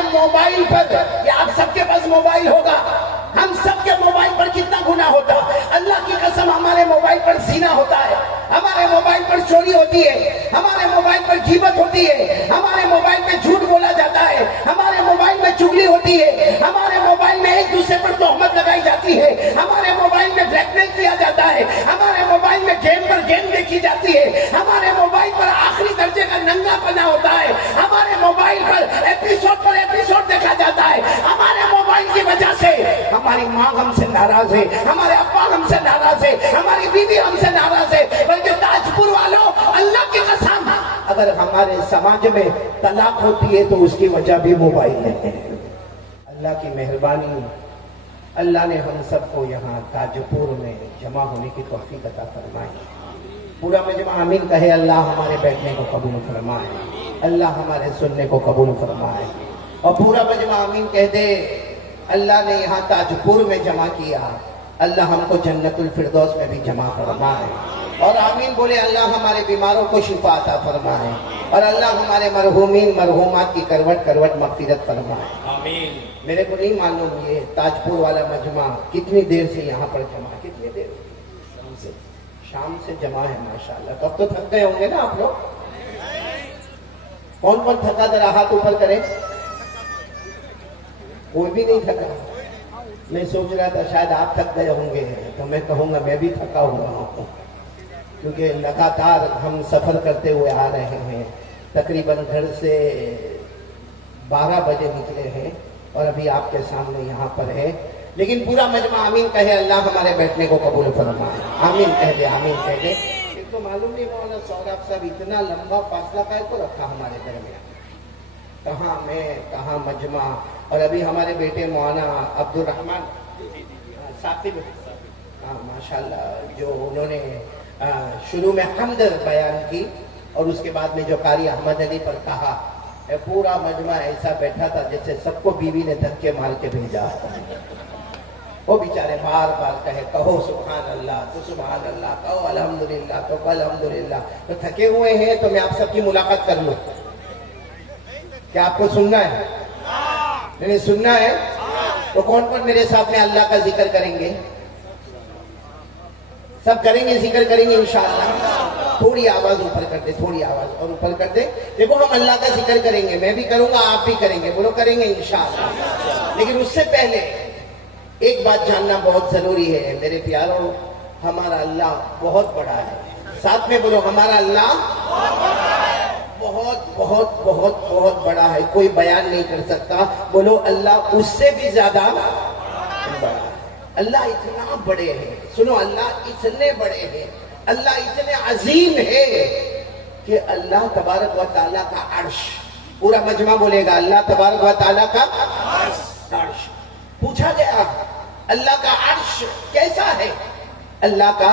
ہمارے موبائل پر، یا آپ سب کے پاس موبائل ہوگا، ہم سب کے موبائل پر کتنا گناہ ہوتا، اللہ کی قسم ہمارے موبائل پر زنا ہوتا ہے، ہمارے موبائل پر چوری ہوتی ہے، ہمارے موبائل پر غیبت ہوتی ہے، ہمارے موبائل میں جھوٹ بولا جاتا ہے، ہمارے موبائل میں چغلی ہوتی ہے، ہمارے موبائل میں ایک دوسرے پر تہمت لگائی جاتی ہے، ہمارے موبائل میں بلیک میل کیا جاتا ہے، ہمارے موبائل میں گیم پر گیم دیکھی جاتی ہے، ہمارے موبائل پر آخری درجے کا ننگا پنا ہوتا ہے، ہمارے موبائل پر ایپیسوڈ دیکھا جاتا ہے، ہمارے موبائل کی وجہ سے ہماری ماں ہم سے ناراض ہے، ہمارے ابا ہم سے ناراض ہے، ہماری بیوی ہم سے ناراض ہے، بلکہ تاج پور والوں اللہ کی قسم اگر ہمارے سماج میں طلاق ہوتی ہے تو اس کی وجہ بھی موبائل ہے۔ اللہ کی مہربانی، اللہ نے ہم سب کو یہاں تاج پور میں جمع ہونے کی توفیق عطا فرمائی۔ پورا مجمع آمین کہے، اللہ ہمارے بیٹھنے کو قبول فرمائے، اللہ ہمارے سننے کو قبول فرمائے، اور پورا مجمع آمین کہہ دے، اللہ نے یہاں تاج پور میں جمع کیا، اللہ ہم کو جنت الفردوس میں بھی جمع فرمائے، اور آمین بولے، اللہ ہمارے بیماروں کو شفا عطا فرمائے، اور اللہ ہمارے مرحومین مرحومات کی کروٹ کروٹ مغفرت فرمائے، آمین۔ میرے کو نہیں معلوم یہ تاج پور والا مجمع کتنی دیر سے یہاں پر جمع، کتنی دیر شام سے جمع ہے ماشاءاللہ، تب تو تھک گئے ہوں گے نا آپ لوگ؟ کون کون تھکا ذرا ہاتھ اوپر کرے؟ کوئی بھی نہیں تھکا؟ میں سوچ رہا تھا شاید آپ تھک گئے ہوں گے تو میں کہوں گا میں بھی تھکا ہوا ہوں، کیونکہ لگاتار ہم سفر کرتے ہوئے آ رہے ہیں، تقریباً گھر سے 12 بجے نکلے ہیں اور ابھی آپ کے سامنے یہاں پر ہے، لیکن پورا مجمع آمین کہے، اللہ ہمارے بیٹھنے کو قبول فرمائے، آمین کہہ دے، آمین کہہ دے۔ ایک تو معلوم نہیں مولانا سوراب صاحب اتنا لمبا فاصلہ کائے کو رکھا ہمارے درمیان، کہاں میں کہاں مجمع، اور ابھی ہمارے بیٹے مولانا عبد الرحمن ثاقب، ماشاءاللہ، جو انہوں نے شروع میں حمد بیان کی اور اس کے بعد میں جو قاری احمد علی پر کہا، پورا مجمع ایسا بیٹھا تھا جیسے سب کو بیوی نے دھکے مار کے بھیجا، وہ بیچارے بار بار کہے، کہو سبحان اللہ تو سبحان اللہ، کہو الحمدللہ تو کہو الحمدللہ، تو تھکے ہوئے ہیں تو میں آپ سب کی ملاقات کر لوں، کیا آپ کو سننا ہے؟ نہیں سننا ہے؟ تو کون کون میرے ساتھ میں اللہ کا ذکر کریں گے؟ سب کریں گے، ذکر کریں گے انشاءاللہ۔ تھوڑی آواز اوپر کر دے، تھوڑی آواز اور اوپر کر دے۔ دیکھو ہم اللہ کا ذکر کریں گے، میں بھی کروں گا، آپ بھی کریں گے، بولو کریں گے انشاءاللہ۔ لیکن اس سے پہلے ایک بات جاننا بہت ضروری ہے میرے پیاروں، ہمارا اللہ بہت بڑا ہے، ساتھ میں بولو ہمارا اللہ بہت بہت بہت بہت بڑا ہے، کوئی بیان نہیں کر سکتا، بولو اللہ اس سے بھی زیادہ بڑا ہے۔ اللہ اتنا بڑے ہیں، سنو، اللہ اتنے بڑے ہیں، اللہ اتنے عظیم ہے کہ اللہ تبارک و تعالیٰ کا عرش، پورا مجمع بولے گا اللہ تبارک و تعالیٰ کا عرش۔ پوچھا گیا اللہ کا عرش کیسا ہے؟ اللہ کا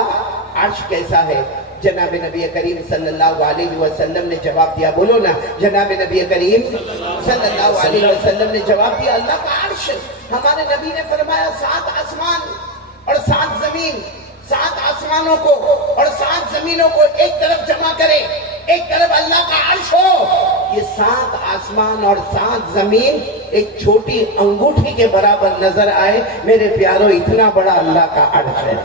عرش کیسا ہے؟ جناب نبی کریم صلی اللہ علیہ وسلم نے جواب دیا، بولو نا، جناب نبی کریم صلی اللہ علیہ وسلم نے جواب دیا، اللہ کا عرش، ہمارے نبی نے فرمایا 7 آسمان اور 7 زمین، 7 آسمانوں کو اور 7 زمینوں کو ایک طرف جمع کرے، ایک طرف اللہ کا عرش ہو، یہ 7 آسمان اور 7 زمین ایک چھوٹی انگوٹھی کے برابر نظر آئے، میرے پیاروں اتنا بڑا اللہ کا عرش ہے۔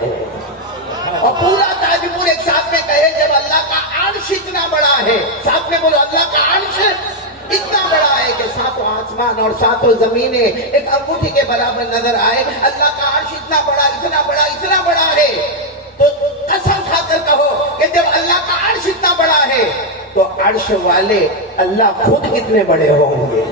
اور پورا تاج پور ایک ساتھ میں کہے، جب اللہ کا عرش اتنا بڑا ہے، ساتھ میں بولو اللہ کا عرش اتنا بڑا ہے کہ 7 آسمان اور 7 زمینیں ایک انگوٹھی کے برابر نظر آئے، اللہ کا عرش اتنا بڑا اتنا بڑا اتنا بڑا ہے، تو قسم کھا کر کہو کہ جب اللہ کا عرش اتنا بڑا ہے تو عرش والے اللہ خود کتنے بڑے ہوں گے،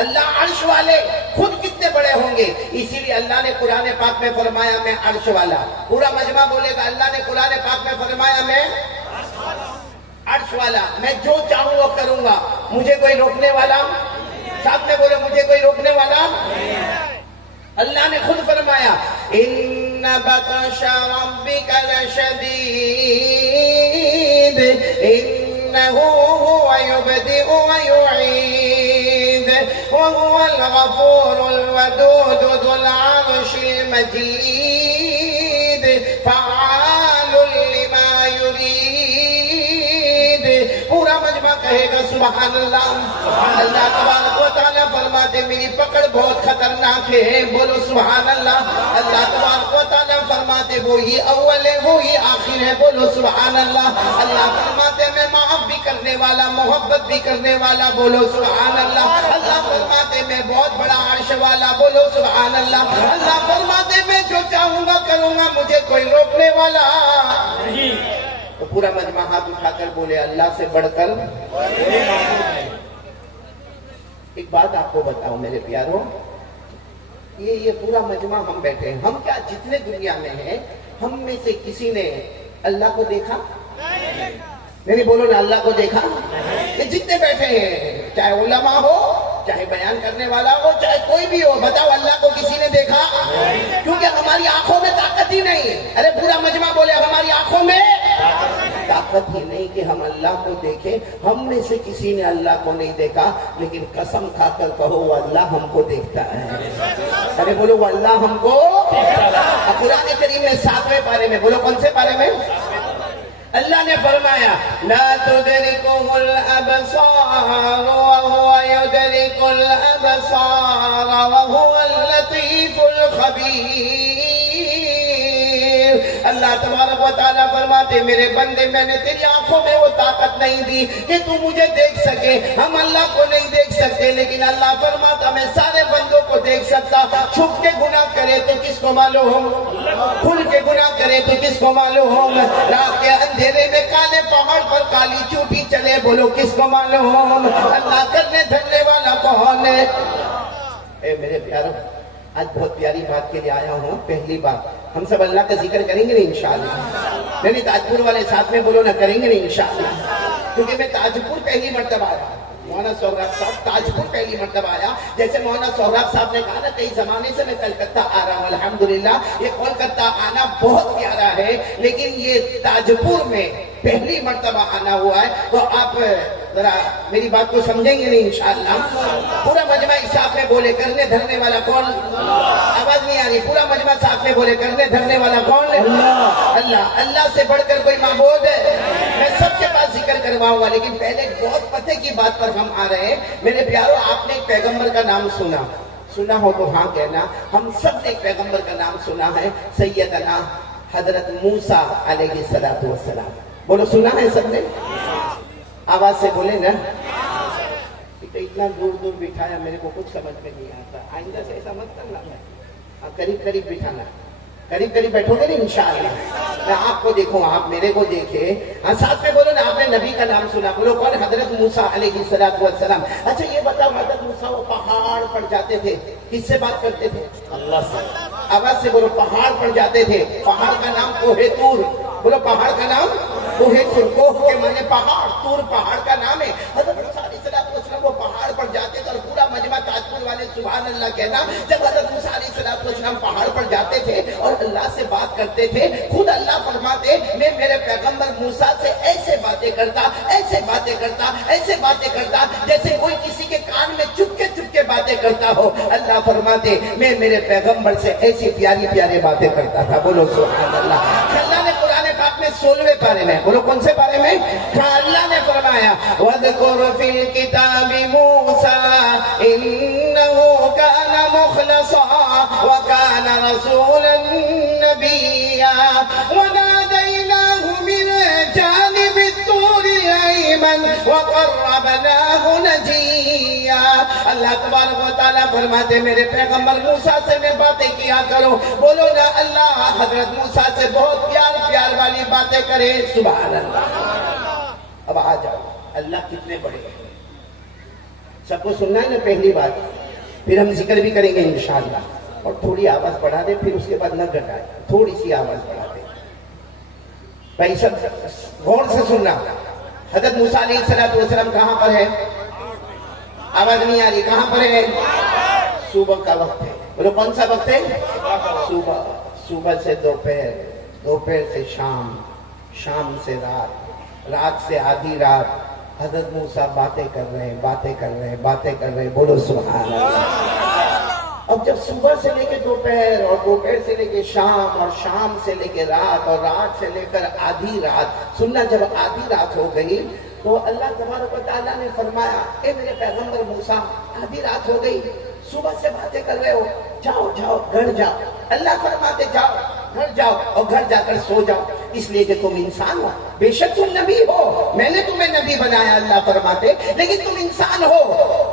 اللہ عرش والے خود کتنے بڑے ہوں گے۔ اسی لیے اللہ نے قرآن پاک میں فرمایا میں عرش والا، پورا مجمع بولے گا اللہ نے قرآن پاک میں فرمایا میں عرش والا، میں جو چاہوں وہ کروں گا، مجھے کوئی روکنے والا، ساتھ میں بولے مجھے کوئی روکنے والا۔ اللہ نے خود فرمایا ان بطش ربک لشدید انہ هو یبدئ ویعید وهو الغفور الودود ذو العرش المجید فعال لما یرید۔ پورا مجمع کہے گا سبحان اللہ، سبحان اللہ تبارک و تعالی۔ فرماتے میری پکڑ بہت خطرناک ہے، بولو سبحان اللہ۔ اللہ تبارک و تعالیٰ فرماتے وہی اول ہے وہی آخر ہے، بولو سبحان اللہ۔ اللہ فرماتے میں معاف بھی کرنے والا محبت بھی کرنے والا، بولو سبحان اللہ۔ اللہ فرماتے میں بہت بڑا عرش والا، بولو سبحان اللہ۔ اللہ فرماتے میں جو چاہوں گا کروں گا، مجھے کوئی روکنے والا نہیں۔ تو پورا مجمع ہاتھ اٹھا کر بولے اللہ سے بڑھ کر۔ ایک بات آپ کو بتاؤں میرے پیاروں، یہ پورا مجمع ہم بیٹھے ہیں، ہم کیا جتنے دنیا میں ہیں ہم میں سے کسی نے اللہ کو دیکھا؟ نہیں بولو نا، اللہ کو دیکھا؟ یہ جتنے بیٹھے ہیں، چاہے علماء ہو، چاہے بیان کرنے والا ہو، چاہے کوئی بھی ہو، بتاؤ اللہ کو کسی نے دیکھا؟ کیونکہ ہماری آنکھوں میں طاقت ہی نہیں ہے۔ ارے پورا مجمع بولے ہماری آنکھوں میں طاقت ہی نہیں کہ ہم اللہ کو دیکھیں۔ ہم میں سے کسی نے اللہ کو نہیں دیکھا، لیکن قسم کھا کر کہو وہ اللہ ہم کو دیکھتا ہے۔ ارے بولو وہ اللہ ہم کو۔ قرآن کریم میں 7ویں پارے میں، بولو کون سے پارے میں؟ اللہ نے فرمایا لا تدركه الابصار وهو يدرك الابصار وهو اللطيف الخبير۔ اللہ تبارک و تعالیٰ فرماتے میرے بندے میں نے تیری آنکھوں میں وہ طاقت نہیں دی کہ تو مجھے دیکھ سکے۔ ہم اللہ کو نہیں دیکھ سکتے، لیکن اللہ فرماتا میں سارے بندوں کو دیکھ سکتا۔ چھپ کے گناہ کرے تو کس کو معلوم، کھل کے گناہ کرے تو کس کو معلوم۔ رات کے اندھیرے میں کالے پہاڑ پر کالی چوٹی چلے، بولو کس کو معلوم۔ اللہ کرنے دھرنے والا کون ہے؟ اے میرے پیاروں، آج بہت پیاری بات کے لیے آیا ہوں۔ پہلی بات، ہم سب اللہ کا ذکر کریں گے نا انشاءاللہ؟ نہیں تاجپور والے ساتھ میں بولو نا، کریں گے نا انشاءاللہ؟ کیونکہ میں تاجپور پہلی مرتبہ آیا، مولانا سہراب صاحب تاجپور پہلی مرتبہ آیا۔ جیسے مولانا سہراب صاحب نے کہا نا کئی زمانے سے میں کلکتہ آ رہا ہوں، الحمدللہ یہ کولکتہ آنا بہت پیارا ہے، لیکن یہ تاجپور میں پہلی مرتبہ آنا ہوا ہے۔ تو آپ ذرا میری بات کو سمجھیں گے نہیں انشاءاللہ؟ پورا مجمع صاف میں بولے کرنے دھرنے والا کون؟ آواز نہیں آ رہی، پورا مجمع صاف میں بولے کرنے دھرنے والا کون؟ اللہ۔ اللہ سے بڑھ کر کوئی معبود ہے؟ میں سب کے پاس ذکر کرواؤں گا، لیکن پہلے بہت پتے کی بات پر ہم آ رہے ہیں۔ میرے پیاروں، آپ نے ایک پیغمبر کا نام سنا ہو تو ہاں کہنا۔ ہم سب نے ایک پیغمبر کا نام سنا ہے، سیدنا حضرت موسیٰ علیہ السلام۔ بولو سنا ہے سب نے؟ آواز سے بولے نا۔ اتنا دور دور بٹھایا، میرے کو کچھ سمجھ میں نہیں آتا، آئندہ سے ایسا مت کرنا ہے، قریب قریب بٹھانا، قریب قریب بیٹھو گے نا انشاءاللہ۔ میں آپ کو دیکھوں، آپ میرے کو دیکھے۔ ہاں ساتھ میں بولو نا، آپ نے نبی کا نام سنا، بولو کون؟ حضرت موسیٰ علیہ السلام۔ اچھا یہ بتاؤ، حضرت موسیٰ وہ پہاڑ پر جاتے تھے، کس سے بات کرتے تھے؟ اللہ سے۔ آواز سے بولو، پہاڑ پر جاتے تھے، پہاڑ کا نام کوہ طور، بولو پہاڑ کا نام کوہ طور۔ کوہ کے معنی پہاڑ، طور پہاڑ کا نام ہے۔ حضرت موسیٰ علیہ السلام وہ پہاڑ پر جاتے تھے، اور پورا مجمع تاجپور والے سبحان اللہ کہنا۔ جب حضرت موسیٰ علیہ السلام پہاڑ پر جاتے تھے اور اللہ سے بات کرتے تھے، خود اللہ فرماتے میں میرے پیغمبر موسیٰ سے ایسے باتیں کرتا، ایسے باتیں کرتا، ایسے باتیں کرتا جیسے کوئی کسی کے کان میں چپکے چپکے باتیں کرتا ہو۔ اللہ فرماتے میں میرے پیغمبر سے ایسی پیاری پیاری باتیں کرتا تھا، بولو سبحان اللہ۔ اللہ نے قرآن پاک میں 16ویں پارے میں، بولو کون سے پارے میں؟ اللہ نے فرمایا وَاذْكُرْ فِي الْكِتَابِ مُوسَىٰ إِنَّهُ كَانَ مُخْلَصًا وَكَانَ رَسُولًا نَبِيًّا وَنَادَيْنَاهُ مِنْ جَانِبِ الطُّورِ الْأَيْمَنِ وَقَرَّبْنَاهُ نَجِيًّا۔ اللہ تبارک و تعالیٰ فرماتے میرے پیغمبر موسیٰ سے میں باتیں کیا کرو، بولو نا اللہ حضرت موسیٰ سے بہت پیار پیار والی باتیں کرے، سبحان اللہ۔ اب آ جاؤ، اللہ کتنے بڑے ہیں، سب کو سننا ہے نا پہلی بات، پھر ہم ذکر بھی کریں گے انشاءاللہ۔ اور تھوڑی آواز بڑھا دیں، پھر اس کے بعد نہ گھٹائیں، تھوڑی سی آواز بڑھا دیں بھائی، سب غور سے سننا۔ حضرت موسیٰ علیہ السلام کہاں پر ہے؟ آواز نہیں آ رہی، کہاں پر ہے؟ صبح کا وقت ہے، بولو کون سا وقت ہے؟ صبح، صبح سے دوپہر، دوپہر سے شام، شام سے رات، رات سے آدھی رات۔ حضرت موسیٰ باتیں کر رہے ہیں، باتیں کر رہے ہیں، باتیں کر رہے ہیں، بولو سبحان اللہ۔ اب جب صبح سے لے کے دوپہر، اور دوپہر سے لے کے شام، اور شام سے لے کے رات، اور رات سے لے کر آدھی رات، سننا جب آدھی رات ہو گئی تو اللہ تبارک و تعالیٰ نے فرمایا اے میرے پیغمبر موسیٰ آدھی رات ہو گئی، صبح سے باتیں کر رہے ہو، جاؤ جاؤ گھر جاؤ۔ اللہ فرماتے جاؤ گھر جاؤ اور گھر جا کر سو جاؤ، اس لیے کہ تم انسان ہو، بے شک تم نبی ہو، میں نے تمہیں نبی بنایا اللہ فرماتے، لیکن تم انسان ہو،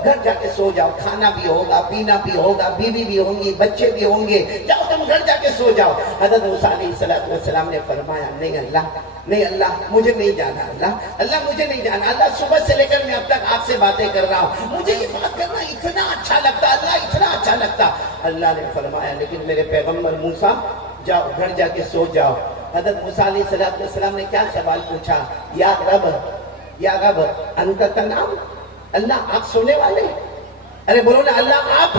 گھر جا کے سو جاؤ، کھانا بھی ہوگا، پینا بھی ہوگا، بیوی بھی ہوں گی، بچے بھی ہوں گے، جاؤ تم گھر جا کے سو جاؤ۔ حضرت موسیٰ علیہ السلام نے فرمایا نہیں اللہ مجھے نہیں جانا، اللہ مجھے نہیں جانا، اللہ صبح سے لے کر میں اب تک آپ سے باتیں کر رہا ہوں، مجھے یہ بات کرنا اتنا اچھا لگتا، اللہ اتنا اچھا لگتا۔ اللہ نے فرمایا لیکن میرے پیغمبر موسیٰ جاؤ گھر جا کے سو جاؤ۔ حضرت موسیٰ علیہ السلام نے کیا سوال پوچھا؟ یا رب انت تنام، اللہ آپ سونے والے؟ ارے بولو نا اللہ آپ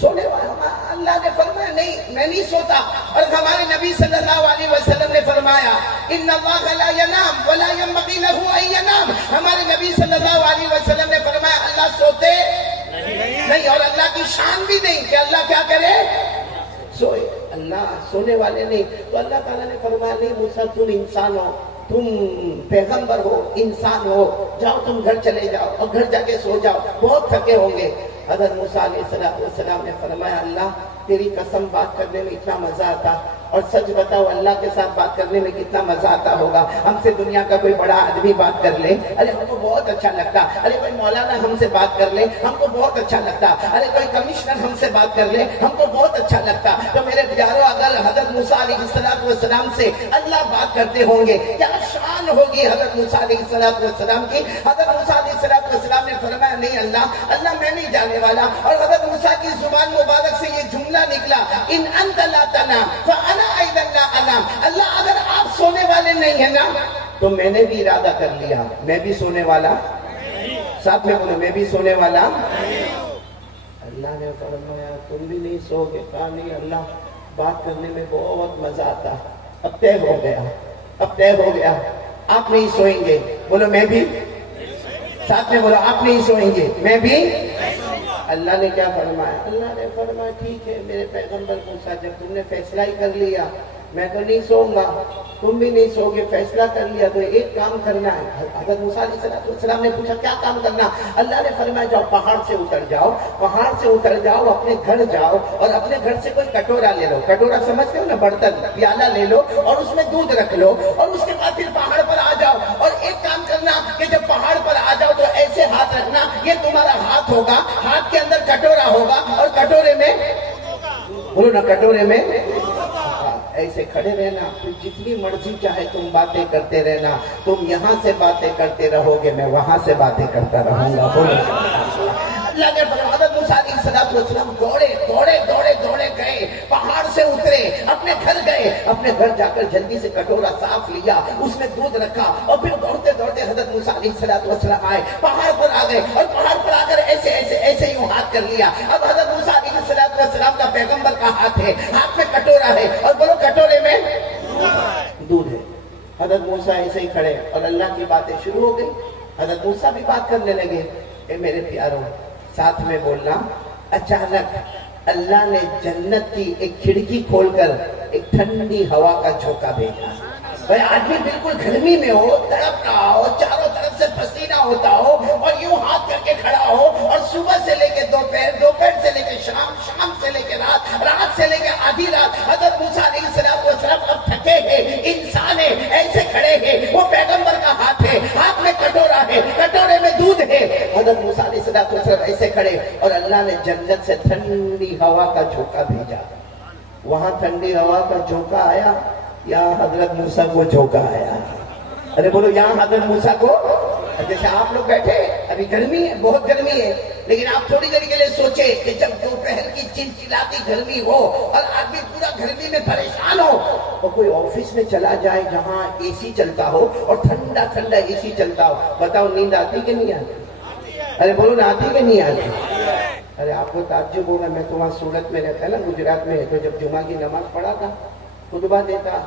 سونے والے؟ اللہ نے فرمایا نہیں میں نہیں سوتا۔ اور ہمارے نبی صلی اللہ علیہ وسلم نے فرمایا ان اللہ لا ینام ولا ينبغي له ان ینام، ہمارے نبی صلی اللہ علیہ وسلم نے فرمایا اللہ سوتے نہیں اور اللہ کی شان بھی نہیں کہ اللہ کیا کرے سوئے، اللہ سونے والے نہیں۔ تو اللہ تعالیٰ نے فرمایا نہیں موسیٰ تم انسان ہو، تم پیغمبر ہو، انسان ہو، جاؤ تم گھر چلے جاؤ اور گھر جا کے سو جاؤ، بہت تھکے ہوں گے۔ حضرت موسیٰ علیہ السلام نے فرمایا اللہ تیری قسم بات کرنے میں اتنا مزہ آتا، اور سچ بتاؤ اللہ کے ساتھ بات کرنے میں کتنا مزہ آتا ہوگا۔ ہم سے دنیا کا کوئی بڑا آدمی بات کر لے ارے ہم کو بہت اچھا لگتا، ارے کوئی مولانا ہم سے بات کر لے ہم کو بہت اچھا لگتا، ارے کوئی کمشنر ہم سے بات کر لے ہم کو بہت اچھا لگتا۔ تو میرے پیارو اگر حضرت موسیٰ علیہ السلام سے اللہ بات کرتے ہوں گے کیا شان ہوگی حضرت موسیٰ علیہ السلام کی۔ حضرت موسیٰ علیہ السلام نے فرمایا نہیں اللہ میں نہیں جانے والا، اور حضرت موسیٰ کی زبان مبارک سے یہ جملہ نکلا ان انت لا تنام فانا ایضا لا انام، اللہ اگر آپ سونے والے نہیں ہیں نا تو میں نے بھی ارادہ کر لیا میں بھی سونے والا، ساتھ میں بولو میں بھی سونے والا۔ اللہ نے فرمایا تم بھی نہیں سو گے؟ کہا نہیں اللہ بات کرنے میں بہت مزہ آتا، اب طے ہو گیا آپ نہیں سوئیں گے، بولو میں بھی، ساتھ میں بولو آپ نہیں سوئیں گے میں بھی۔ اللہ نے کیا فرمایا؟ اللہ نے فرمایا ٹھیک ہے میرے پیغمبر موسیٰ جب تم نے فیصلہ ہی کر لیا میں تو نہیں سوؤں گا، تم بھی نہیں سو گے، فیصلہ کر لیا تو ایک کام کرنا ہے۔ حضرت موسیٰ علیہ السلام نے پوچھا کیا کام کرنا؟ اللہ نے فرمایا جاؤ پہاڑ سے اتر جاؤ اپنے گھر جاؤ اور اپنے گھر سے کوئی کٹورا لے لو، کٹورا سمجھتے ہو نا برتن، پیالہ لے لو اور اس میں دودھ رکھ لو، اور اس کے بعد پھر پہاڑ پر آ جاؤ اور ایک کام کرنا کہ جب پہاڑ پر آ جاؤ تو ایسے ہاتھ رکھنا، یہ تمہارا ہاتھ ہوگا، ہاتھ کے اندر کٹورا ہوگا اور کٹورے میں بولو نا کٹورے میں ایسے کھڑے رہنا، پھر جتنی مرضی چاہے تم باتیں کرتے رہنا، تم یہاں سے باتیں کرتے رہو گے میں وہاں سے باتیں کرتا رہوں گا، بولو۔ اللہ نے حضرت موسیٰ علیہ السلام دوڑے گئے، پہاڑ سے اترے، اپنے گھر گئے، اپنے گھر جا کر جلدی سے کٹورا صاف لیا، اس میں دودھ رکھا اور پھر دوڑتے حضرت موسیٰ علیہ السلام آئے، پہاڑ پر آ گئے اور پہاڑ پر آ کر ایسے یوں ہاتھ کر لیا۔ اب حضرت موسیٰ علیہ السلام کا پیغمبر کا ہاتھ ہے، ہاتھ میں کٹورا ہے اور بولو کٹورے میں دودھ ہے۔ حضرت موسیٰ ایسے ہی کھڑے اور اللہ کی باتیں شروع ہو گئی، حضرت موسیٰ بھی بات کرنے لگے۔ اے میرے پیاروں ساتھ میں بولنا، اچانک اللہ نے جنت کی ایک کھڑکی کھول کر ایک ٹھنڈی ہوا کا جھونکا بھیجا۔ بھائی آدمی بالکل گرمی میں ہو، تڑپ رہا ہو، چاروں طرف سے پسینہ ہوتا ہو اور یوں ہاتھ کر کے کھڑا ہو، اور صبح سے لے کے دوپہر سے لے کے شام سے لے کے رات سے لے کے آدھی رات حضرت موسیٰ علیہ السلام اب تھکے ہیں، انسان ہے، ایسے کھڑے ہیں، وہ پیغمبر کا ہاتھ ہے، ہاتھ میں کٹورا ہے، کٹورے میں دودھ ہے۔ حضرت موسیٰ علیہ السلام ایسے کھڑے اور اللہ نے جنت سے ٹھنڈی ہوا کا جھونکا بھیجا۔ وہاں ٹھنڈی ہوا کا جھونکا آیا، یہاں حضرت موسیٰ کو جھونکا آیا۔ ارے بولو یہاں حضرت موسیٰ کو، جیسے آپ لوگ بیٹھے ابھی گرمی ہے، بہت گرمی ہے، لیکن آپ تھوڑی دیر کے لیے سوچے کہ جب دوپہر کی چلچلاتی گرمی ہو اور آدمی پورا گرمی میں پریشان ہو اور کوئی آفس میں چلا جائے جہاں اے سی چلتا ہو اور ٹھنڈا اے سی چلتا ہو، بتاؤ نیند آتی کہ نہیں آتی؟ ارے بولو نا آتی کہ نہیں آتی؟ ارے آپ کو تعجب ہوگا، میں تو وہاں سورت میں رہتا نا گجرات میں، تو جب جمعہ کی نماز پڑھا تھا خطبہ دیتا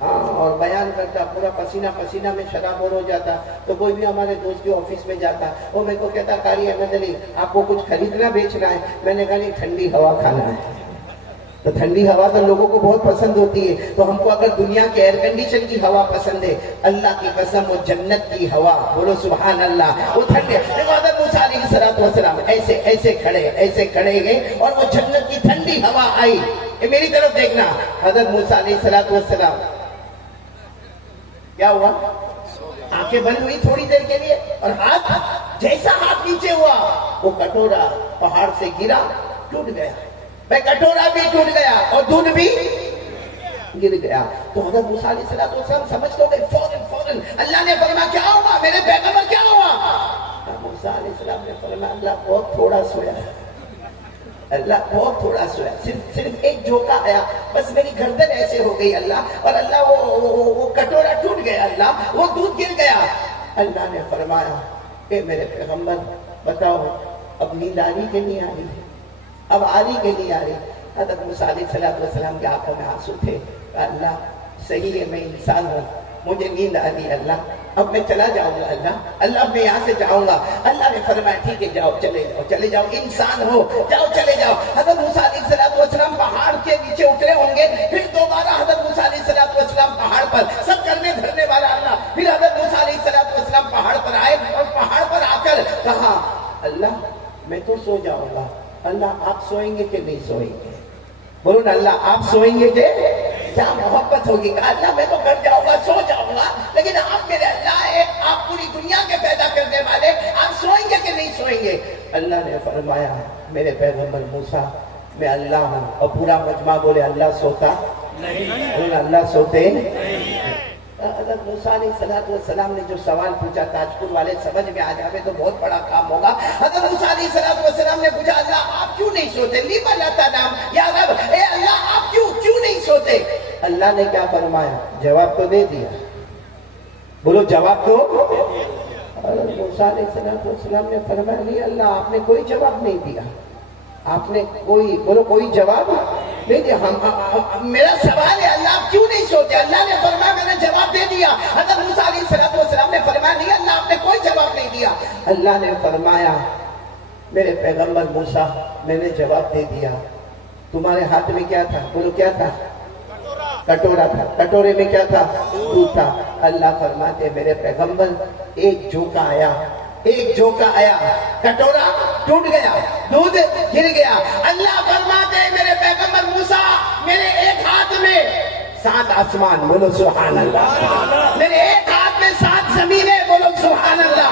اور بیان کرتا، پورا پسینہ میں شرابور ہو جاتا، تو کوئی بھی ہمارے دوست کے آفس میں جاتا، وہ میرے کو کہتا قاری احمد علی آپ کو کچھ خریدنا بیچنا ہے؟ میں نے کہا نہیں ٹھنڈی ہوا کھانا ہے۔ تو ٹھنڈی ہوا تو لوگوں کو بہت پسند ہوتی ہے، تو ہم کو اگر دنیا کے ایئر کنڈیشن کی ہوا پسند ہے، اللہ کی قسم وہ جنت کی ہوا، بولو سبحان اللہ، وہ ٹھنڈے۔ دیکھو حضرت موسیٰ علیہ السلام ایسے کھڑے گئے اور وہ جنت کی ٹھنڈی ہوا آئی۔ یہ میری طرف دیکھنا، حضرت موسیٰ علیہ السلام کیا ہوا؟ آنکھیں بند ہوئی تھوڑی دیر کے لیے، اور جیسا ہاتھ نیچے ہوا وہ کٹورا پہاڑ سے گرا، ٹوٹ گیا۔ میں کٹورا بھی ٹوٹ گیا اور دودھ بھی گر گیا۔ تو حضرت موسیٰ علیہ السلام سمجھ تو گئے، فوراً اللہ نے فرمایا کیا ہوا میرے پیغمبر، کیا ہوا؟ موسیٰ علیہ السلام نے فرمایا اللہ بہت تھوڑا سویا ہے، اللہ بہت تھوڑا سویا، صرف ایک جھونکا آیا، بس میری گردن ایسے ہو گئی اللہ، اور اللہ وہ کٹورا ٹوٹ گیا، اللہ وہ دودھ گر گیا۔ اللہ نے فرمایا اے میرے پیغمبر بتاؤ اب نیند آ رہی کہ نہیں آ رہی ہے؟ اب آ رہی کہ نہیں آ رہی؟ حضرت موسیٰ علیہ السلام کے آنکھوں میں آنسو تھے۔ اللہ صحیح ہے میں انسان ہوں، مجھے نیند آ رہی ہے اللہ، اب میں چلا جاؤں گا اللہ اب میں یہاں سے جاؤں گا۔ اللہ نے فرمایا ٹھیک ہے جاؤ، چلے جاؤ، انسان ہو، جاؤ چلے جاؤ۔ حضرت موسیٰ علیہ السلام پہاڑ کے نیچے اترے ہوں گے، پھر دوبارہ حضرت موسیٰ علیہ السلام پہاڑ پر، سب کرنے دھرنے والا اللہ، پھر حضرت موسیٰ علیہ السلام پہاڑ پر آئے اور پہاڑ پر آ کر کہا اللہ میں تو سو جاؤں گا، اللہ آپ سوئیں گے کہ نہیں سوئیں گے؟ بولو نا اللہ آپ سوئیں گے کہ؟ کیا محبت ہوگی، کہا اللہ میں تو گھر جاؤں گا، سو جاؤں گا، لیکن آپ میرے اللہ ہے، آپ پوری دنیا کے پیدا کرنے والے، آپ سوئیں گے کہ نہیں سوئیں گے؟ اللہ نے فرمایا میرے پیغمبر موسیٰ میں اللہ ہوں، اور پورا مجمع بولے اللہ سوتا نہیں، اللہ سوتے نہیں۔ حضرت موسیٰ علیہ السلام نے جو سوال پوچھا تاجپور والے سمجھ میں آ جاوے تو بہت بڑا کام ہوگا۔ حضرت موسیٰ علیہ السلام نے پوچھا اللہ آپ کیوں نہیں سوتے؟ لیما لا تنام یا رب، اے اللہ آپ کیوں نہیں سوتے؟ اللہ نے کیا فرمایا؟ جواب تو دے دیا، بولو جواب تو۔ حضرت موسیٰ علیہ السلام نے فرمایا نہیں اللہ آپ نے کوئی جواب نہیں دیا، آپ نے کوئی جواب نہیں دیا، میرا سوال ہے اللہ آپ کیوں نہیں سوتے؟ اللہ نے فرمایا میں نے جواب دے دیا۔ حضرت موسیٰ علیہ السلام نے فرمایا نہیں اللہ آپ نے کوئی جواب نہیں دیا۔ اللہ نے فرمایا میرے پیغمبر موسیٰ میں نے جواب دے دیا، تمہارے ہاتھ میں کیا تھا؟ بولو کیا تھا؟ کٹورا تھا، کٹورے میں کیا تھا؟ دودھ تھا۔ اللہ فرماتے میرے پیغمبر ایک جھونکا آیا، کٹورا ٹوٹ گیا، دودھ گر گیا۔ اللہ فرماتے میرے پیغمبر موسیٰ میرے ایک ہاتھ میں 7 آسمان، بولو سبحان اللہ، میرے ایک ہاتھ میں 7 زمینیں، بولو سبحان اللہ۔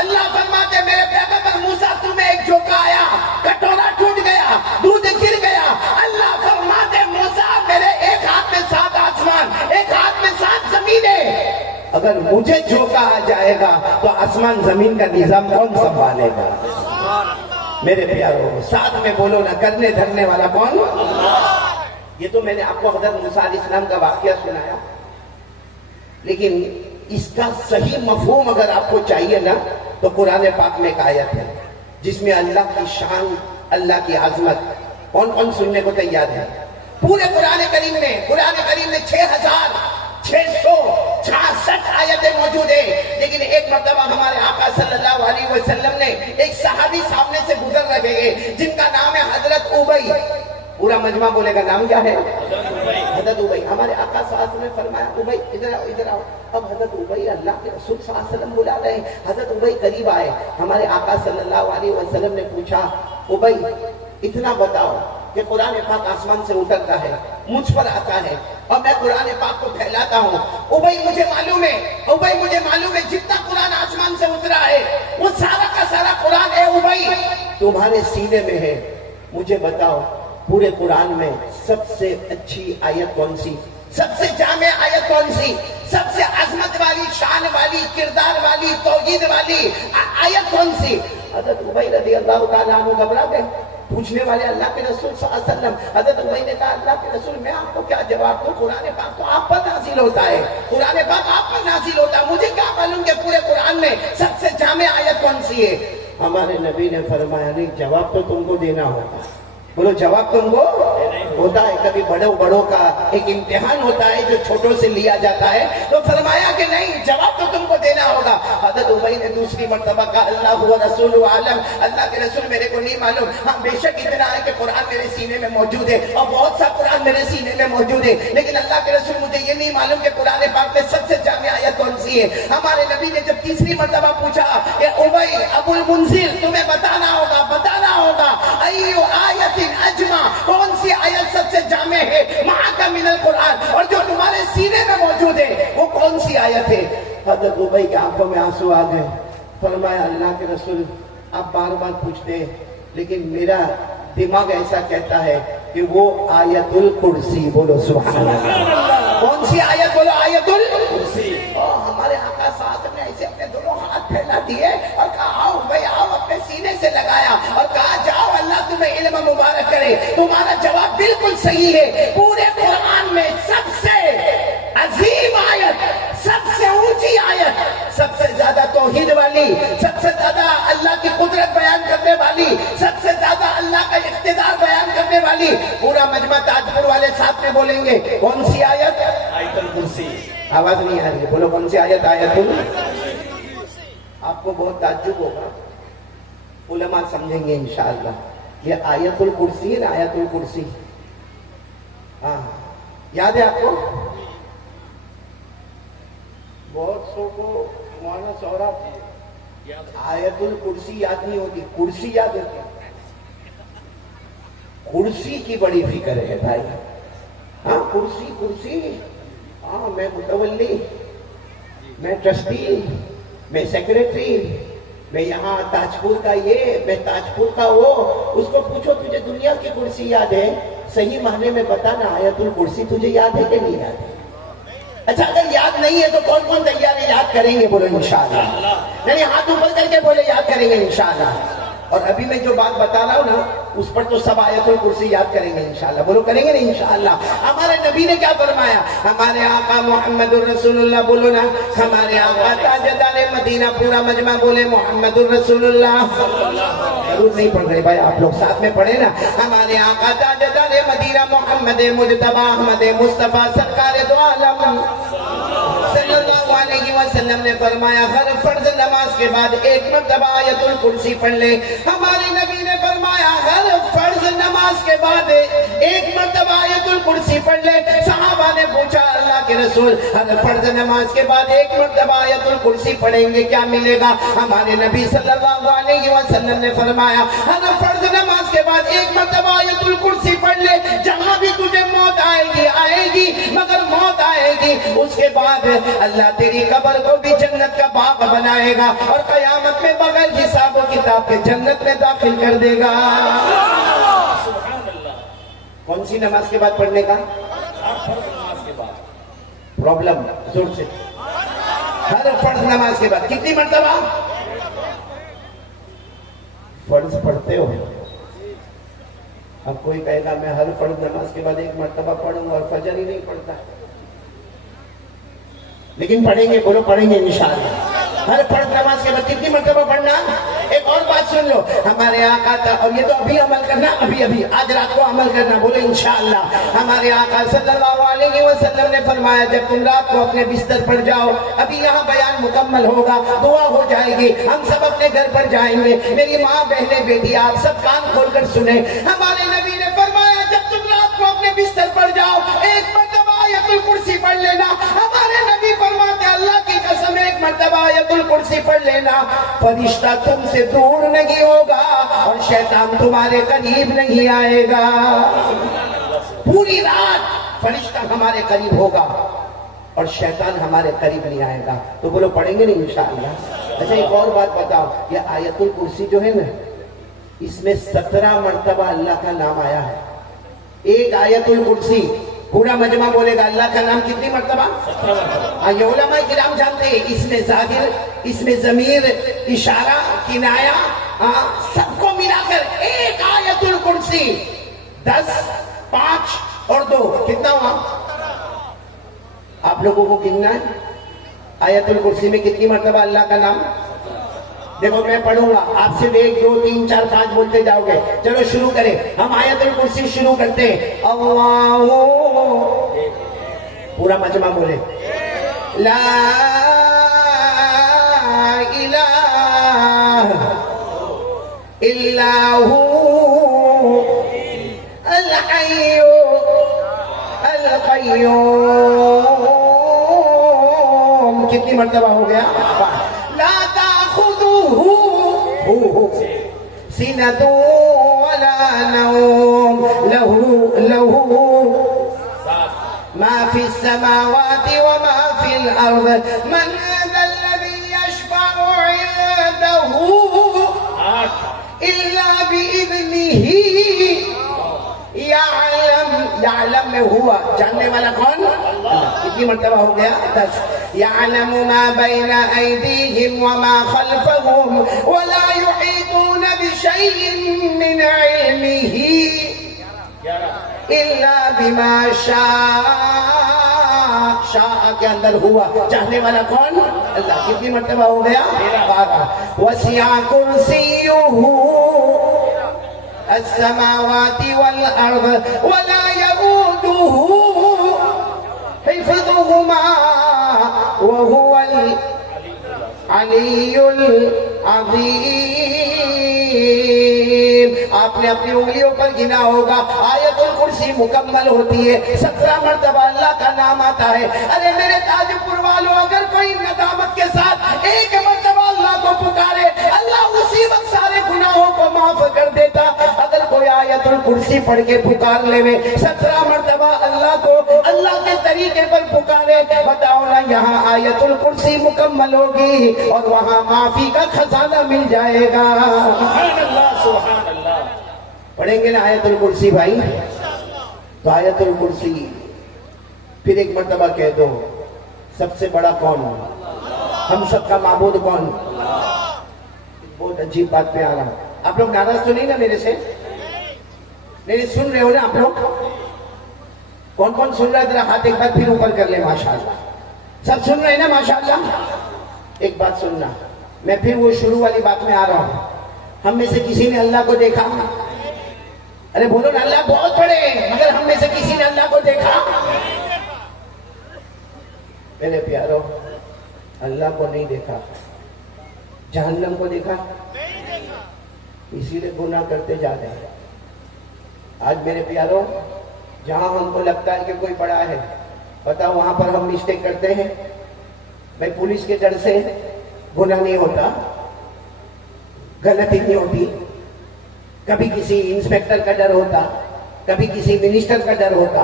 اللہ فرماتے میرے پیغمبر موسیٰ تمہیں ایک جھونکا آیا، کٹورا ٹوٹ گیا، دودھ گر گیا۔ اللہ فرماتے موسیٰ میرے ایک ہاتھ میں 7 آسمان، ایک ہاتھ میں 7 زمینیں، اگر مجھے جھونکا آ جائے گا تو آسمان زمین کا نظام کون سنبھالے گا؟ میرے پیاروں ساتھ میں بولو نا کرنے دھرنے والا کون؟ یہ تو میں نے آپ کو حضرت موسیٰ علیہ السلام کا واقعہ سنایا، لیکن اس کا صحیح مفہوم اگر آپ کو چاہیے نا تو قرآن پاک میں ایک آیت ہے جس میں اللہ کی شان، اللہ کی عظمت، کون سننے کو تیار ہے؟ پورے قرآن کریم میں 6666 آیتیں موجود ہیں، لیکن ایک مرتبہ ہمارے آقا صلی اللہ علیہ وسلم نے ایک صحابی سامنے سے گزر رہے ہیں جن کا نام ہے حضرت ابی۔ پورا مجمع بولے گا نام کیا ہے؟ حضرت ابی۔ ہمارے آقا صلی اللہ علیہ وسلم نے فرمایا ابی ادھر آؤ۔ اب حضرت ابی اللہ کے رسول صلی اللہ علیہ وسلم بلا رہے ہیں، حضرت ابی قریب آئے، ہمارے آقا صلی اللہ علیہ وسلم نے پوچھا ابی اتنا بتاؤ کہ قرآن پاک آسمان سے اترتا ہے، مجھ پر آتا ہے اور میں قرآن پاک کو پھیلاتا ہوں، ابی مجھے معلوم ہے جتنا قرآن آسمان سے اترا ہے وہ سارا کا سارا قرآن ہے ابی تمہارے سینے میں ہے، مجھے بتاؤ پورے قرآن میں سب سے اچھی آیت کون سی، سب سے جامع آیت کون سی، سب سے عظمت والی، شان والی، کردار والی، توحید والی آیت کون سی؟ حضرت ابی رضی اللہ تعالیٰ عنہ گھبرا گئے، پوچھنے والے اللہ کے رسول صلی اللہ علیہ وسلم۔ حضرت ابی نے کہا اللہ کے رسول میں آپ کو کیا جواب دوں، قرآن پاک تو آپ پر نازل ہوتا ہے، قرآن پاک آپ پر نازل ہوتا ہے، مجھے کیا معلوم کہ پورے قرآن میں سب سے جامع آیت کون سی ہے؟ ہمارے نبی نے فرمایا نہیں جواب تو تم کو دینا ہوگا، بولو جواب تم کو ہوتا ہے کبھی بڑوں کا ایک امتحان ہوتا ہے جو چھوٹوں سے لیا جاتا ہے. تو فرمایا کہ نہیں, جواب تو تم کو دینا ہوگا. حضرت ابی نے دوسری مرتبہ کہا اللہ و رسول عالم, اللہ کے رسول میرے کو نہیں معلوم. ہاں بے شک اتنا ہے کہ قرآن میرے سینے میں موجود ہے اور بہت سا قرآن میرے سینے میں موجود ہے, لیکن اللہ کے رسول مجھے یہ نہیں معلوم کہ قرآن پاک میں سب سے جامع آیت کون سی ہے. ہمارے نبی نے جب تیسری مرتبہ پوچھا کہ ابی ابو المنذر تمہیں بتانا ہوگا ایو آیت اجمع, کون سی آیت سب سے جامع ہے معک من القرآن, اور جو تمہارے سینے میں موجود ہے وہ کون سی آیت ہے. حضرت ابی کی آنکھوں میں آنسو آ گئے. فرمایا اللہ کے رسول آپ بار بار پوچھتے ہیں, لیکن میرا دماغ ایسا کہتا ہے کہ وہ آیت الکرسی. بولو سبحان اللہ. کون سی آیت؟ بولو آیت الکرسی. ہمارے آقا صاحب نے ایسے اپنے دونوں ہاتھ پھیلا دیے اور کہا آؤ بھائی آؤ, اپنے سینے سے لگایا اور کہا جاؤ اللہ تمہیں علم مبارک کرے. تمہارا جواب بالکل صحیح ہے. پورے قرآن میں سب سے عظیم آیت, سب سے اونچی آیت, سب سے زیادہ توحید والی, سب سے زیادہ اللہ کی قدرت بیان کرنے والی, سب سے زیادہ اللہ کا اقتدار بیان کرنے والی, پورا مجمع تاج پور والے ساتھ میں بولیں گے کون سی آیت؟ آیت الکرسی. آواز نہیں آ رہی ہے, بولو کون سی آیت؟ آیت الکرسی. آپ کو بہت تعجب ہوگا, علماء سمجھیں گے انشاءاللہ. یہ آیت الکرسی ہے نا, آیت الکرسی, ہاں یاد ہے آپ کو؟ بہت سو کو مولانا سوراب آیت الکرسی یاد نہیں ہوتی, کرسی یاد ہوتی. کرسی کی بڑی فکر ہے بھائی. ہاں کرسی, ہاں میں متولی, میں ٹرسٹی, میں سیکریٹری, میں یہاں تاجپور کا یہ, میں تاجپور کا وہ. اس کو پوچھو تجھے دنیا کی کرسی یاد ہے؟ صحیح معنی میں بتانا آیت الکرسی تجھے یاد ہے کہ نہیں یاد ہے؟ اچھا اگر یاد نہیں ہے تو کون کون تیار ہے یاد کریں گے؟ بولو انشاءاللہ. نہیں ہاتھ اوپر کر کے بولے یاد کریں گے انشاءاللہ. اور ابھی میں جو بات بتا رہا ہوں نا اس پر تو سب آیت الکرسی یاد کریں گے انشاءاللہ. بولو کریں گے نا انشاءاللہ. ہمارے نبی نے کیا فرمایا؟ ہمارے آقا محمد الرسول اللہ, بولو نا, ہمارے آقا تاجدار مدینہ, پورا مجمع بولے محمد الرسول اللہ. ضرور نہیں پڑھ رہے بھائی, آپ لوگ ساتھ میں پڑھے نا. ہمارے آقا تاجدار مدینہ محمد مجتبی احمد مصطفیٰ سرکار دو عالم صلی اللہ علیہ وسلم نے فرمایا ہر فرض نماز کے بعد ایک مرتبہ آیت الکرسی پڑھ لے. ہمارے نبی نے فرمایا ہر فرض نماز کے بعد ایک مرتبہ آیت الکرسی پڑھ لے. صحابہ نے پوچھا اللہ کے رسول ہر فرض نماز کے بعد ایک مرتبہ آیت الکرسی پڑھیں گے کیا ملے گا؟ ہمارے نبی صلی اللہ علیہ وسلم نے فرمایا ہر فرض نماز کے بعد ایک مرتبہ آیت الکرسی پڑھ لے. جہاں بھی تجھے موت آئے گی مگر موت آئے گی اس کے بعد اللہ تیری قبر کو بھی جنت کا باغ بنائے گا اور قیامت میں بغیر حساب و کتاب کے جنت میں داخل کر دے گا. کون سی نماز کے بعد پڑھنے کا؟ ہر فرض نماز کے بعد. پرابلم زور سے, ہر فرض نماز کے بعد کتنی مرتبہ فرض پڑھتے ہو؟ اب کوئی کہے گا میں ہر فرض نماز کے بعد ایک مرتبہ پڑھوں گا اور فجر ہی نہیں پڑھتا, لیکن پڑھیں گے. بولو پڑھیں گے انشاءاللہ. ہر فرض نماز کے بعد کتنی مرتبہ پڑھنا؟ ایک اور بات سن لو, ہمارے آقا تھا, اور یہ تو ابھی عمل کرنا, ابھی آج رات کو عمل کرنا. بولو انشاءاللہ. ہمارے آقا صلی اللہ علیہ وسلم نے فرمایا جب تم رات کو اپنے بستر پر جاؤ, ابھی یہاں بیان مکمل ہوگا, دعا ہو جائے گی, ہم سب اپنے گھر پر جائیں گے. میری ماں بہنیں بیٹی آپ سب کان کھول کر سنیں. ہمارے نبی نے فرمایا جب تم رات کو اپنے بستر پر جاؤ ایک مرتبہ آیت الکرسی پڑھ لینا. ہمارے نبی فرماتے اللہ کی قسم ایک مرتبہ آیت الکرسی پڑھ لینا, فرشتہ تم سے دور نہیں ہوگا اور شیطان تمہارے قریب نہیں آئے گا. پوری رات فرشتہ ہمارے قریب ہوگا اور شیطان ہمارے قریب نہیں آئے گا. تو بولو پڑھیں گے نہیں انشاءاللہ. اچھا ایک اور بات بتاؤ, یہ آیت الکرسی جو ہے نا اس میں 17 مرتبہ اللہ کا نام آیا ہے. ایک آیت الکرسی پورا مجمع بولے گا اللہ کا نام کتنی مرتبہ؟ 17 مرتبہ. یہ علماء کرام جانتے ہیں اس میں ظاہر, اس میں ضمیر, اشارہ, کنایا, سب کو ملا کر ایک آیت الکرسی 10, 5 اور 2 کتنا ہوا؟ آپ لوگوں کو گننا ہے. آیت الکرسی میں کتنی مرتبہ اللہ کا نام؟ دیکھو میں پڑھوں گا، آپ صرف 1 2 3 4 5 بولتے جاؤ گے. چلو شروع کریں. ہم آیت الکرسی شروع کرتے ہیں. اللہ، پورا مجمع بولے لا الہ الا ہو الحی القیوم. کتنی مرتبہ ہو گیا؟ لا تأخذہ سنۃ ولا نوم لہ ما فی السماوات وما فی الارض من ذا الذی یشفع عنده الا بإذنہ. یعلم میں ہوا، جاننے والا کون؟ اللہ. کتنی مرتبہ ہو گیا؟ 10. یعلم ما بین ایدیہم وما خلفہم ولا یحیطون بشیء من علمہ الا بما شاء. شاء کے اندر ہوا، چاہنے والا کون؟ اللہ. کتنی مرتبہ ہو گیا؟ 12. وسع کرسیہ السماوات والارض ولا يؤوده حفظهما وهو العلی العظیم. آپ نے اپنی انگلیوں پر گنا ہوگا. آیت الکرسی مکمل ہوتی ہے، 17 مرتبہ اللہ کا نام آتا ہے. ارے میرے تاج پور والوں، اگر کوئی ندامت کے ساتھ 1 مرتبہ اللہ کو پکارے، اللہ اسی وقت سارے گناہوں کو معاف کر دیتا. اگر کوئی آیت الکرسی پڑھ کے پکار لے میں 17 مرتبہ اللہ کو اللہ کے طریقے پر پکارے، بتاؤ نا یہاں آیت الکرسی مکمل ہوگی اور وہاں معافی کا خزانہ مل جائے گا. سبحان اللہ سبحان اللہ. پڑھیں گے نا آیت الکرسی بھائی؟ تو آیت الکرسی پھر 1 مرتبہ کہہ دو، سب سے بڑا کون؟ ہم سب کا معبود کون؟ بہت عجیب بات پہ آ رہا ہوں. آپ لوگ ناراض تو نہیں نا میرے سے؟ نہیں سن رہے ہو نا آپ لوگ؟ کون کون سن رہا ہے؟ ذرا ہاتھ ایک بار پھر اوپر کر لیں. ماشاءاللہ سب سن رہے ہیں نا؟ ماشاءاللہ. ایک بات سننا، میں پھر وہ شروع والی بات میں آ رہا ہوں. ہم میں سے کسی نے اللہ کو دیکھا؟ ارے بولو نا، اللہ بہت بڑے ہیں، مگر ہم میں سے کسی نے اللہ کو دیکھا؟ میرے پیارو، اللہ کو نہیں دیکھا، جہنم کو دیکھا، اسی لیے گناہ کرتے جا رہے ہیں. آج میرے پیارو، جہاں ہم کو لگتا ہے کہ کوئی بڑا ہے، بتاؤ وہاں پر ہم مسٹیک کرتے ہیں. بھائی پولیس کے ڈر سے گناہ نہیں ہوتا، غلطی نہیں ہوتی. کبھی کسی انسپیکٹر کا ڈر ہوتا، کبھی کسی منسٹر کا ڈر ہوتا،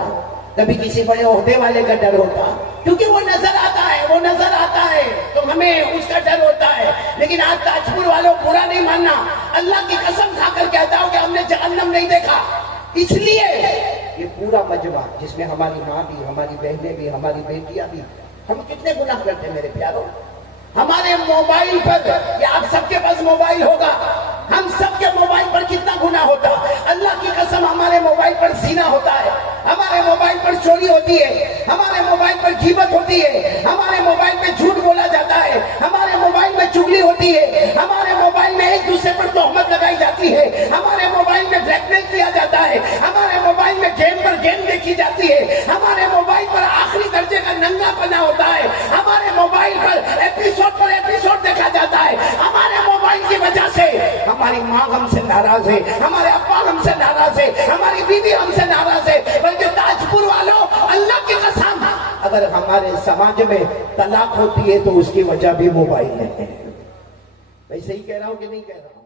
کبھی کسی بڑے عہدے والے کا ڈر ہوتا، کیونکہ وہ نظر آتا ہے، وہ نظر آتا ہے تو ہمیں اس کا ڈر ہوتا ہے. لیکن آج تاجپور والوں برا نہیں ماننا، اللہ کی قسم کھا کر کہتا ہوں کہ ہم نے جہنم نہیں دیکھا. اس لیے یہ پورا مجمع جس میں ہماری ماں بھی، ہماری بہنیں بھی، ہماری بیٹیاں بھی، ہم کتنے گناہ کرتے ہیں میرے پیاروں. ہمارے موبائل پر، یا آپ سب کے پاس موبائل ہوگا، ہم سب کے موبائل پر کتنا گناہ ہوتا. اللہ کی قسم ہمارے موبائل پر زنا ہوتا ہے، ہمارے موبائل پر چوری ہوتی ہے، ہمارے موبائل پر غیبت ہوتی ہے، ہمارے موبائل میں جھوٹ بولا جاتا ہے، ہمارے موبائل میں چغلی ہوتی ہے، ہمارے موبائل میں ایک دوسرے پر تہمت لگائی جاتی ہے، ہمارے موبائل میں بلیک میل کیا جاتا ہے، ہمارے موبائل میں گیم پر گیم دیکھی جاتی ہے، ہمارے موبائل پر آخری درجے کا ننگا پنا ہوتا ہے، ہمارے موبائل پر ایپیسوڈ دیکھا جاتا ہے. ہمارے موبائل کی وجہ سے ہماری ماں ہم سے ناراض ہے، ہمارے ابا ہم سے ناراض ہے، ہماری بیوی ہم سے ناراض ہے. بلکہ تاجپور والوں، اللہ کی قسم، اگر ہمارے سماج میں طلاق ہوتی ہے تو اس کی وجہ بھی موبائل ہے. میں صحیح کہہ رہا ہوں کہ نہیں کہہ رہا ہوں؟